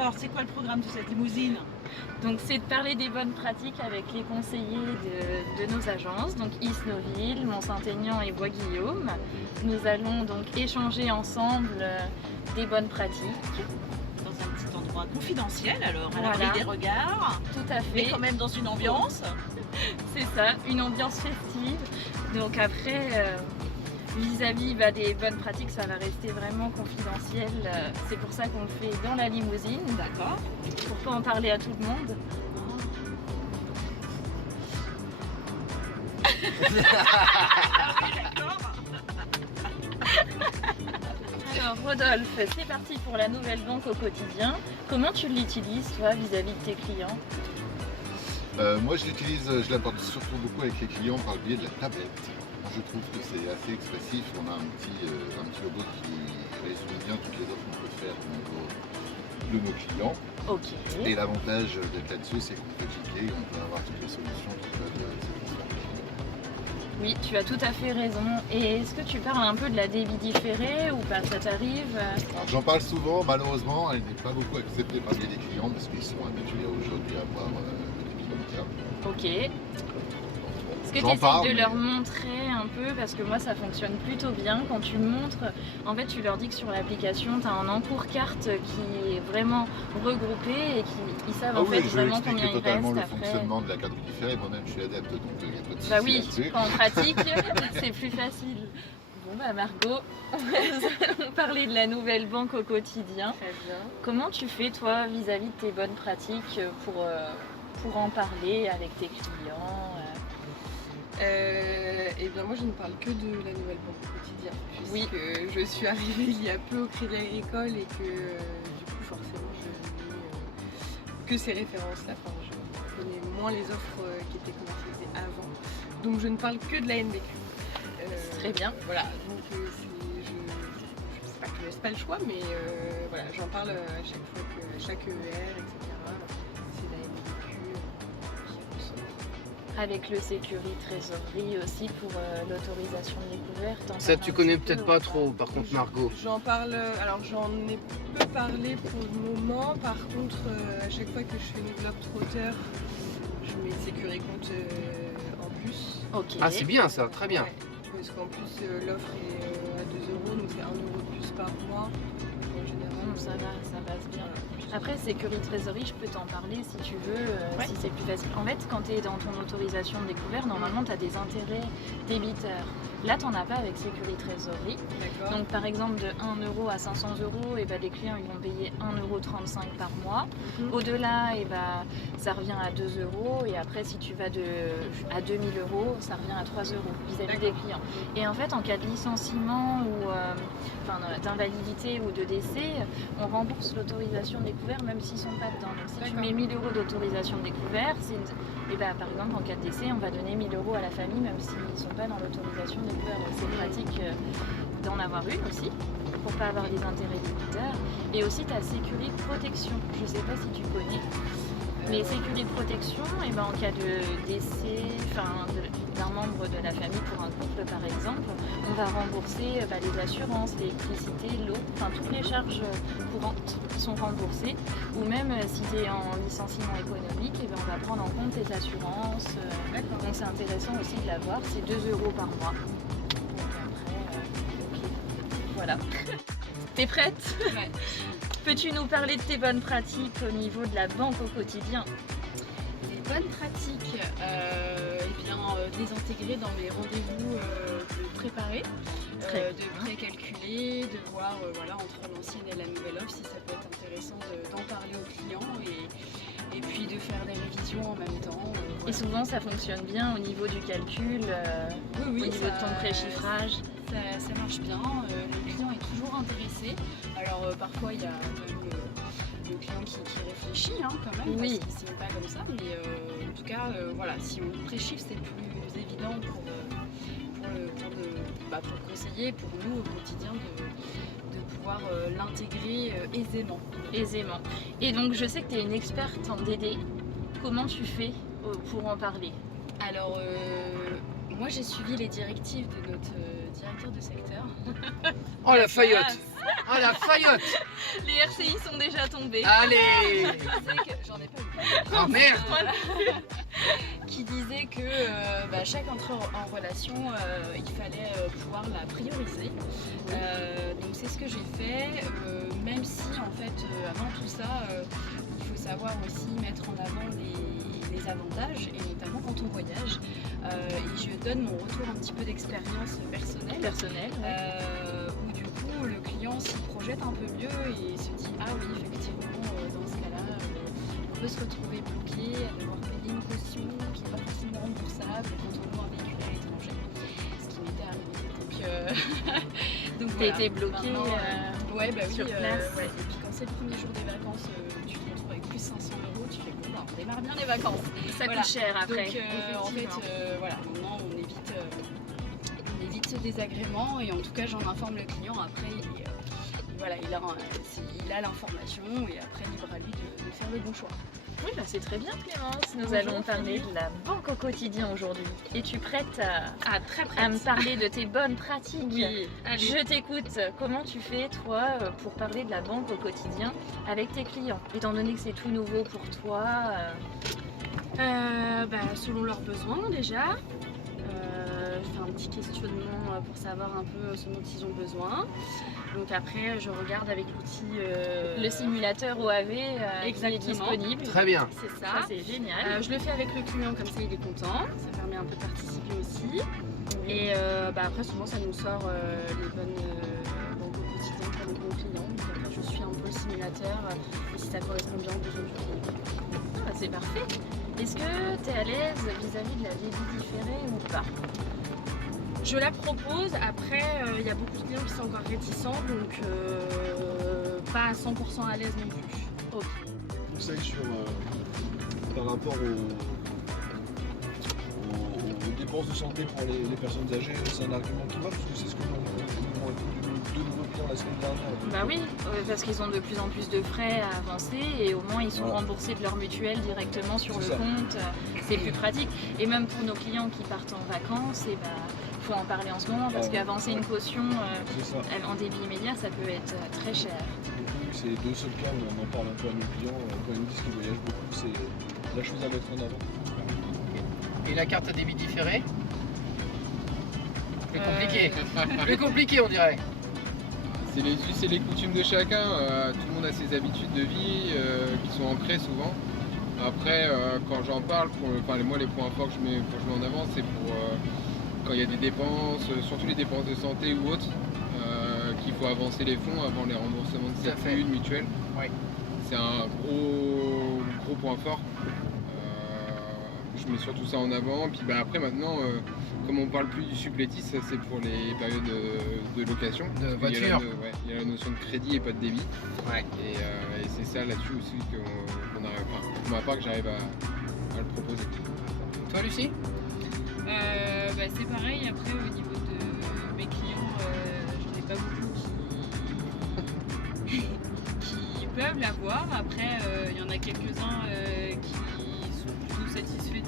Alors, c'est quoi le programme de cette limousine? Donc c'est de parler des bonnes pratiques avec les conseillers de nos agences, donc Isnoville, Mont-Saint-Aignan et Bois-Guillaume. Nous allons donc échanger ensemble des bonnes pratiques. Dans un petit endroit confidentiel, alors, à Voilà. l'abri des regards, Tout à mais fait, quand même dans une ambiance. c'est ça, une ambiance festive. Donc après, vis-à-vis des bonnes pratiques, ça va rester vraiment confidentiel. C'est pour ça qu'on le fait dans la limousine, D'accord. pour pas en parler à tout le monde. Alors Rodolphe, c'est parti pour la nouvelle banque au quotidien. Comment tu l'utilises toi vis-à-vis de tes clients? Moi je l'utilise, je l'apporte surtout beaucoup avec les clients par le biais de la tablette. Moi, je trouve que c'est assez expressif, on a un petit logo qui résume bien toutes les offres qu'on peut faire au niveau de nos clients. Ok. Et l'avantage d'être là-dessus, c'est qu'on peut cliquer, on peut avoir toutes les solutions qui peuvent satisfaire les clients. Oui, tu as tout à fait raison. Et est-ce que tu parles un peu de la débit différé ou pas? Ça t'arrive? Alors, j'en parle souvent, malheureusement, elle n'est pas beaucoup acceptée par les clients parce qu'ils sont habitués aujourd'hui à avoir le débit immédiat. Ok. Est-ce que tu J'en parle, essayes de leur mais- montrer un peu? Parce que moi ça fonctionne plutôt bien. Quand tu montres, en fait tu leur dis que sur l'application tu as un encours carte qui est vraiment regroupé et qu'ils savent Ah en oui, fait je vais vraiment expliquer combien il totalement reste le après. fonctionnement de la carte différée. Moi-même, je suis adepte, donc il n'y a pas de souci Bah oui, là-dessus. quand on pratique, c'est plus facile. Bon bah Margot, nous allons parler de la nouvelle banque au quotidien. Très bien. Comment tu fais toi vis-à-vis de tes bonnes pratiques pour en parler avec tes clients? Et bien moi je ne parle que de la nouvelle banque au quotidien, Oui. puisque je suis arrivée il y a peu au Crédit Agricole et que du coup forcément je n'ai que ces références-là, enfin, je connais moins les offres qui étaient commercialisées avant, donc je ne parle que de la NBQ. Très bien. Voilà, donc je sais pas que je laisse pas le choix, mais voilà, j'en parle à chaque fois que chaque ER, etc. C'est la NBQ qui ressort. Avec le sécurité trésorerie aussi pour l'autorisation de découverte. t'en Ça parles tu un connais petit peu peut-être ou pas trop, par contre Margot. J'en parle, alors j'en ai peu parlé pour le moment, par contre à chaque fois que je fais une Globetrotter, je mets le Sécurité compte en plus. Ok. Ah c'est bien ça, très bien. Ouais, parce qu'en plus l'offre est à 2 €, donc c'est 1 € de plus par mois en général. Donc ça va, ça passe bien. Après, sécurité trésorerie, je peux t'en parler si tu veux, Ouais. si c'est plus facile. En fait, quand tu es dans ton autorisation de découvert, normalement, tu as des intérêts débiteurs. Là, tu n'en as pas avec sécurité trésorerie. D'accord. Donc, par exemple, de 1 € à 500 €, et les clients ils vont payer 1,35 € par mois. Mhm. Au-delà, ça revient à 2 €. Et après, si tu vas à 2000 €, ça revient à 3 € vis-à-vis des D'accord. clients. Et en fait, en cas de licenciement ou d'invalidité ou de décès, on rembourse l'autorisation de découvert même s'ils ne sont pas dedans. Donc si tu D'accord. mets 1000 € d'autorisation de découvert, par exemple en cas de décès, on va donner 1000 € à la famille même s'ils ne sont pas dans l'autorisation de découvert. Donc c'est pratique d'en avoir une aussi pour pas avoir des intérêts débiteurs. Et aussi ta sécurité protection. Je ne sais pas si tu connais. Mais sécurité de protection, en cas de décès d'un membre de la famille pour un couple par exemple, on va rembourser les assurances, l'électricité, l'eau, toutes les charges courantes sont remboursées. Ou même si tu es en licenciement économique, on va prendre en compte tes assurances. D'accord. Donc c'est intéressant aussi de l'avoir, c'est 2 € par mois. Donc après, ok. Voilà. T'es prête? Ouais. Peux-tu nous parler de tes bonnes pratiques au niveau de la banque au quotidien? Les bonnes pratiques, les intégrer dans mes rendez-vous de préparer, Très de précalculer, de voir entre l'ancienne et la nouvelle offre si ça peut être intéressant d'en parler aux clients et puis de faire des révisions en même temps. Et souvent ça fonctionne bien au niveau du calcul, au niveau de ton préchiffrage. Ça marche bien, le client est toujours intéressé. Alors parfois il y a quand même le client qui réfléchit quand même, Oui. parce qu'il ne signe pas comme ça, mais en tout cas si on préchiffre c'est plus évident pour le conseiller, pour nous au quotidien de pouvoir l'intégrer aisément. Et donc je sais que tu es une experte en DD. Comment tu fais pour en parler? Alors moi j'ai suivi les directives de notre directeur de secteur. Oh la faillotte. Oh la faillotte. Les RCI sont déjà tombés. Allez. J'en ai pas eu. Oh merde. Qui disait que chaque entrée en relation, il fallait pouvoir la prioriser. Donc c'est ce que j'ai fait, même si en fait avant tout ça, il faut savoir aussi mettre en avant les avantages, et notamment quand on voyage. Et je donne mon retour un petit peu d'expérience personnelle. Où du coup le client s'y projette un peu mieux et se dit ah oui effectivement dans ce cas-là on peut se retrouver bloqué à devoir payer une caution qui n'est pas forcément remboursable quand on loue un véhicule à l'étranger, ce qui m'était arrivé. Donc T'as été bloqué ouais, bah oui, sur place. ouais. Et puis quand c'est le premier jour des vacances, tu te retrouves avec plus 500 €, tu fais bon, bah, on démarre bien les vacances. Ça Voilà. coûte cher après. Donc en fait, voilà, maintenant on évite ce désagrément, et en tout cas j'en informe le client. Après il a l'information, et après libre à lui de faire le bon choix. Oui, bah c'est très bien Clémence. Nous Bonjour, allons parler de la banque au quotidien aujourd'hui. Es-tu prête Très à me parler de tes bonnes pratiques? Oui, allez. Je t'écoute. Comment tu fais toi pour parler de la banque au quotidien avec tes clients? Étant donné que c'est tout nouveau pour toi. Selon leurs besoins déjà. Je fais un petit questionnement pour savoir un peu ce dont ils ont besoin. Donc après, je regarde avec l'outil... Le simulateur OAV qui est Exactement. disponible. Très bien. C'est Ça, ça. c'est génial. Je le fais avec le client, comme ça il est content. Ça permet un peu de participer aussi. Et après, souvent, ça nous sort les bonnes banques au quotidien pour les bons clients. Donc après, je suis un peu le simulateur et si ça correspond bien aux besoins du client. Ah, c'est parfait. Est-ce que tu es à l'aise vis-à-vis de la débit différée ou pas? Je la propose. Après, il y a beaucoup de clients qui sont encore réticents, donc pas à 100% à l'aise non plus. Ok. Conseil par rapport aux dépenses de santé pour les personnes âgées, c'est un argument qui marche, parce que c'est ce que nous avons de nouveaux clients la semaine dernière. Bah oui, parce qu'ils ont de plus en plus de frais à avancer et au moins ils sont remboursés de leur mutuelle directement sur le compte. C'est plus pratique. Et même pour nos clients qui partent en vacances, et faut en parler en ce moment parce qu'avancer une caution en débit immédiat, ça peut être très cher. C'est les deux seuls cas où on en parle un peu à nos clients quand ils nous disent qu'ils voyagent beaucoup, c'est la chose à mettre en avant. Et la carte à débit différé? Plus compliqué. Plus compliqué on dirait. C'est les us et les coutumes de chacun, tout le monde a ses habitudes de vie qui sont ancrées souvent. Après, quand j'en parle, moi les points forts que je mets en avant, c'est pour quand il y a des dépenses, surtout les dépenses de santé ou autres, qu'il faut avancer les fonds avant les remboursements de sécu, de mutuelle. Oui. C'est un gros point fort. Je mets surtout ça en avant. Puis après maintenant, comme on parle plus du supplétif, ça c'est pour les périodes de location. De voiture. Il y a la notion de crédit et pas de débit. Ouais. Et c'est ça là-dessus aussi qu'on arrive, pour ma part, que j'arrive à le proposer. Toi Lucie? C'est pareil. Après au niveau de mes clients, j'en ai pas beaucoup qui peuvent l'avoir. Après il y en a quelques-uns qui sont plutôt satisfaits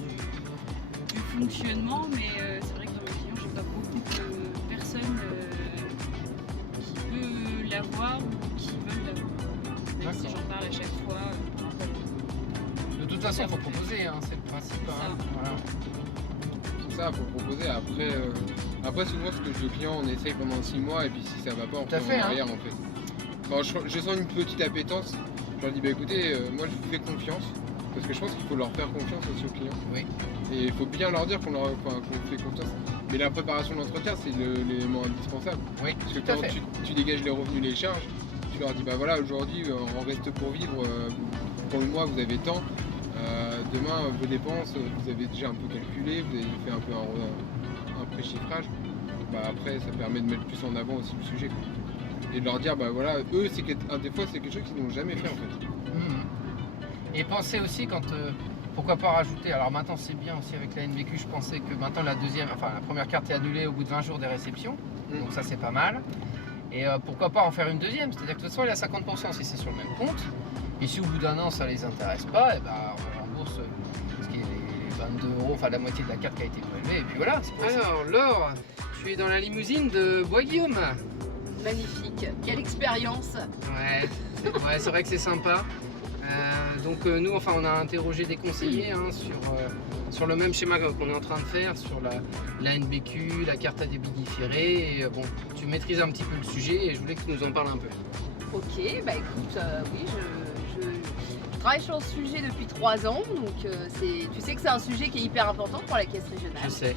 du fonctionnement, mais c'est vrai que dans mes clients j'ai pas beaucoup de personnes qui peuvent l'avoir ou qui veulent l'avoir, même si j'en parle à chaque fois. De toute façon, il faut proposer, hein, c'est le principe. Hein. Voilà. Ça, il faut proposer. Après souvent, ce que je dis aux clients, on essaye pendant 6 mois et puis si ça va pas, on revient en arrière en fait. Quand je sens une petite appétence, je leur dis écoutez, moi je vous fais confiance, parce que je pense qu'il faut leur faire confiance aussi aux clients. Oui. Et il faut bien leur dire qu'on fait confiance. Mais la préparation de l'entretien, c'est l'élément indispensable. Oui, parce que tout à quand fait. tu dégages les revenus, les charges, tu leur dis voilà, aujourd'hui on reste pour vivre, pour le mois vous avez tant. Demain, vos dépenses, vous avez déjà un peu calculé, vous avez fait un peu un pré-chiffrage. Après, ça permet de mettre plus en avant aussi le sujet. Et de leur dire, voilà, eux, des fois, c'est quelque chose qu'ils n'ont jamais fait en fait. Et pensez aussi pourquoi pas rajouter, alors maintenant c'est bien aussi avec la NVQ, je pensais que maintenant la première carte est annulée au bout de 20 jours des réceptions, donc ça c'est pas mal. Et pourquoi pas en faire une deuxième, c'est-à-dire que de toute façon elle est à 50% si c'est sur le même compte. Et si au bout d'un an ça les intéresse pas, on rembourse ce qui est les 22 €, enfin la moitié de la carte qui a été prélevée, et puis voilà. Alors Laure, je suis dans la limousine de Bois-Guillaume. Magnifique, quelle expérience. Ouais, c'est vrai que c'est sympa. Donc nous, enfin, on a interrogé des conseillers hein, sur le même schéma qu'on est en train de faire, sur la NBQ, la carte à débit différé. Et, bon, tu maîtrises un petit peu le sujet et je voulais que tu nous en parles un peu. Ok, bah écoute, oui, je travaille sur ce sujet depuis 3 ans, donc tu sais que c'est un sujet qui est hyper important pour la caisse régionale. Je sais.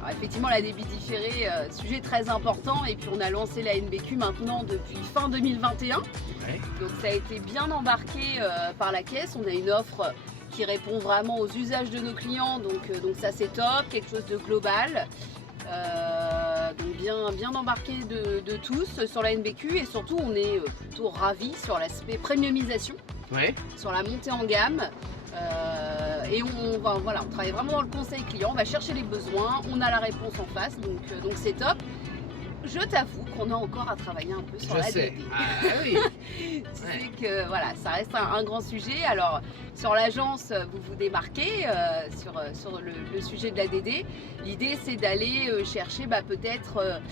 Alors effectivement, la débit différé, sujet très important, et puis on a lancé la NBQ maintenant depuis fin 2021. Ouais. Donc ça a été bien embarqué par la caisse. On a une offre qui répond vraiment aux usages de nos clients, donc ça c'est top, quelque chose de global. Donc bien embarqué de tous sur la NBQ, et surtout on est plutôt ravis sur l'aspect premiumisation, Ouais. sur la montée en gamme. Et on travaille vraiment dans le conseil client, on va chercher les besoins, on a la réponse en face, donc c'est top. Je t'avoue qu'on a encore à travailler un peu sur Je la sais. DD. Ah oui. Tu sais que voilà, ça reste un grand sujet. Alors sur l'agence, vous vous démarquez sur le sujet de la DD. L'idée c'est d'aller chercher peut-être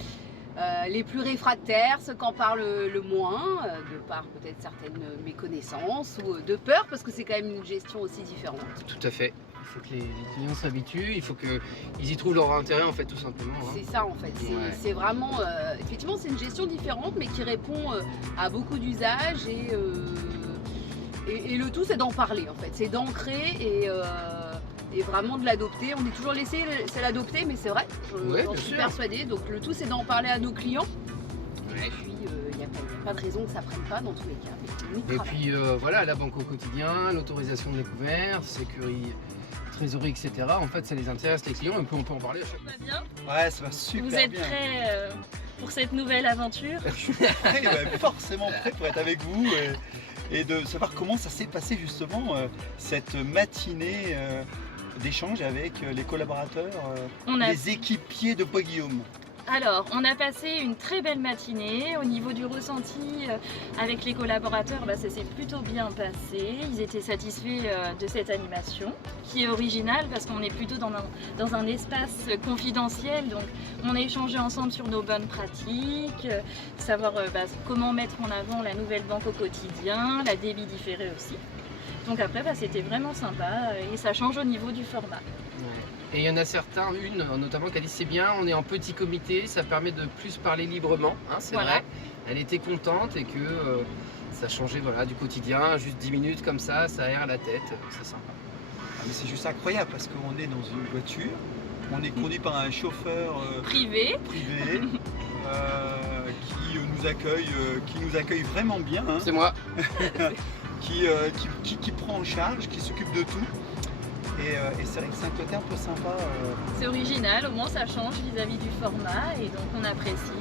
les plus réfractaires, ceux qui en parlent le moins, de par peut-être certaines méconnaissances ou de peur, parce que c'est quand même une gestion aussi différente. Tout à fait. Il faut que les clients s'habituent, il faut qu'ils y trouvent leur intérêt en fait, tout simplement. Hein. C'est ça en fait, c'est vraiment, effectivement c'est une gestion différente mais qui répond à beaucoup d'usages, et le tout c'est d'en parler en fait, c'est d'ancrer et vraiment de l'adopter. On est toujours laissé, c'est l'adopter, mais c'est vrai, j'en suis persuadée, donc le tout c'est d'en parler à nos clients. Ouais. Et puis il n'y a pas de raison que ça ne prenne pas dans tous les cas. Et puis voilà, la banque au quotidien, l'autorisation de découvert, sécurité, trésorerie, etc. En fait, ça les intéresse les clients, et puis on peut en parler à chaque fois. Ça va bien? Ouais, ça va super Vous êtes bien. prêts pour cette nouvelle aventure? Prêt, ouais, forcément prêt pour être avec vous et de savoir comment ça s'est passé justement cette matinée d'échange avec les collaborateurs, les équipiers de Bois-Guillaume. Alors, on a passé une très belle matinée. Au niveau du ressenti avec les collaborateurs, ça s'est plutôt bien passé. Ils étaient satisfaits de cette animation, qui est originale parce qu'on est plutôt dans un espace confidentiel. Donc, on a échangé ensemble sur nos bonnes pratiques, savoir comment mettre en avant la nouvelle banque au quotidien, la débit différé aussi. Donc après, c'était vraiment sympa et ça change au niveau du format. Et il y en a certains, une notamment, qui a dit c'est bien, on est en petit comité, ça permet de plus parler librement, hein, c'est vrai. Elle était contente et que ça changeait du quotidien, juste 10 minutes comme ça aère la tête, c'est sympa. Ah, mais c'est juste incroyable parce qu'on est dans une voiture, on est conduit par un chauffeur privé qui nous accueille vraiment bien. Hein. C'est moi. qui prend en charge, qui s'occupe de tout. Et c'est vrai que c'est un côté un peu sympa. C'est original, au moins ça change vis-à-vis du format, et donc on apprécie.